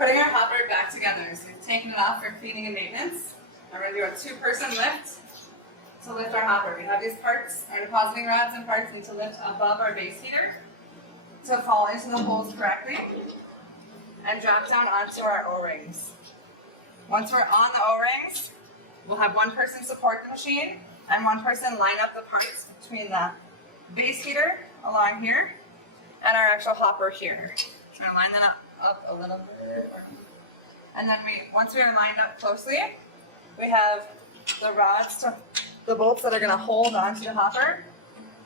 putting our hopper back together. So we've taken it off for cleaning and maintenance. We're going to do a 2-person lift to lift our hopper. We have these parts, our depositing rods and parts need to lift above our base heater to fall into the holes correctly and drop down onto our O-rings. Once we're on the O-rings, we'll have one person support the machine and one person line up the parts between the base heater along here and our actual hopper here. So I'm going to line that up a little bit. And then once we are lined up closely, we have the rods, the bolts that are going to hold onto the hopper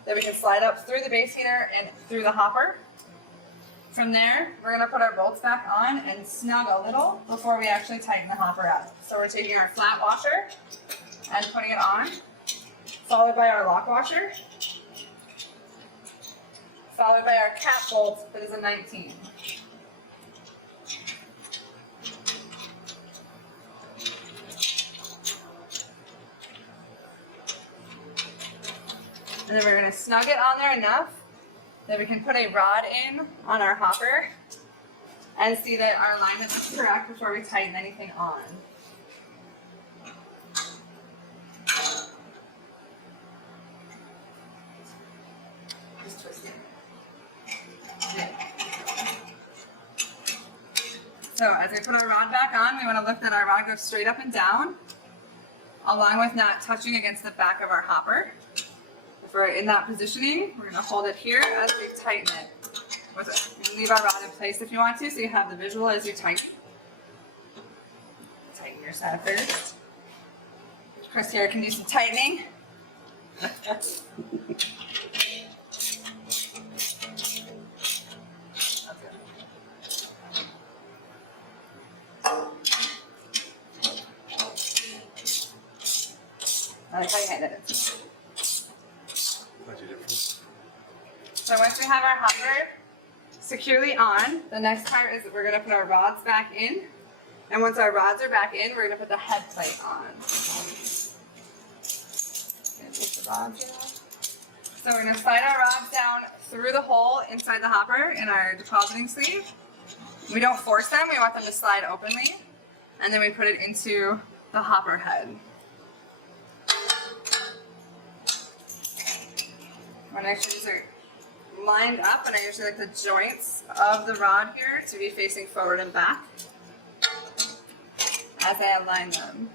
that we can slide up through the base heater and through the hopper. From there, we're going to put our bolts back on and snug a little before we actually tighten the hopper up. So we're taking our flat washer and putting it on, followed by our lock washer, followed by our cap bolt that is a 19. And then we're going to snug it on there enough that we can put a rod in on our hopper and see that our alignment is correct before we tighten anything on. Just twist it. Yeah. So as we put our rod back on, we want to lift that our rod goes straight up and down, along with not touching against the back of our hopper. If we're in that positioning, we're going to hold it here as we tighten it. You can leave our rod in place if you want to, so you have the visual as you tighten. Tighten your side first. Chris here can do some tightening. That's good. I like how you handed it. So once we have our hopper securely on, the next part is that we're going to put our rods back in. And once our rods are back in, we're going to put the head plate on. So we're going to slide our rods down through the hole inside the hopper in our depositing sleeve. We don't force them, we want them to slide openly. And then we put it into the hopper head. When I choose it lined up, and I usually like the joints of the rod here to be facing forward and back as I align them.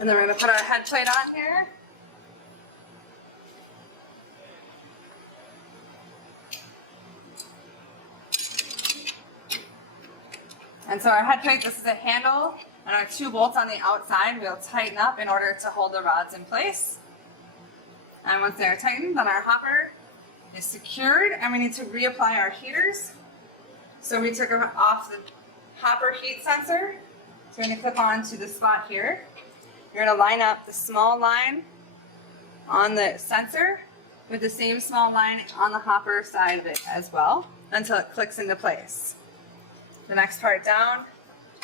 And then we're going to put our head plate on here. And so our head plate, this is a handle, and our 2 bolts on the outside we'll tighten up in order to hold the rods in place. And once they're tightened, then our hopper is secured, and we need to reapply our heaters. So we took off the hopper heat sensor. So we're going to clip on to the spot here. You're going to line up the small line on the sensor with the same small line on the hopper side of it as well until it clicks into place. The next part down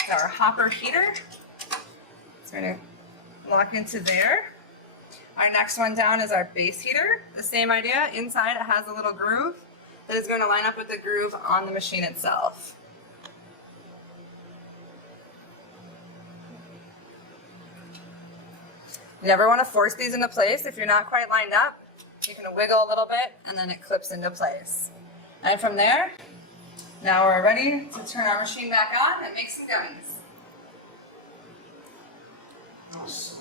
is our hopper heater. So we're going to lock into there. Our next one down is our base heater. The same idea. Inside it has a little groove that is going to line up with the groove on the machine itself. You never want to force these into place. If you're not quite lined up, you can wiggle a little bit and then it clips into place. And from there, now we're ready to turn our machine back on and make some gummies. Nice.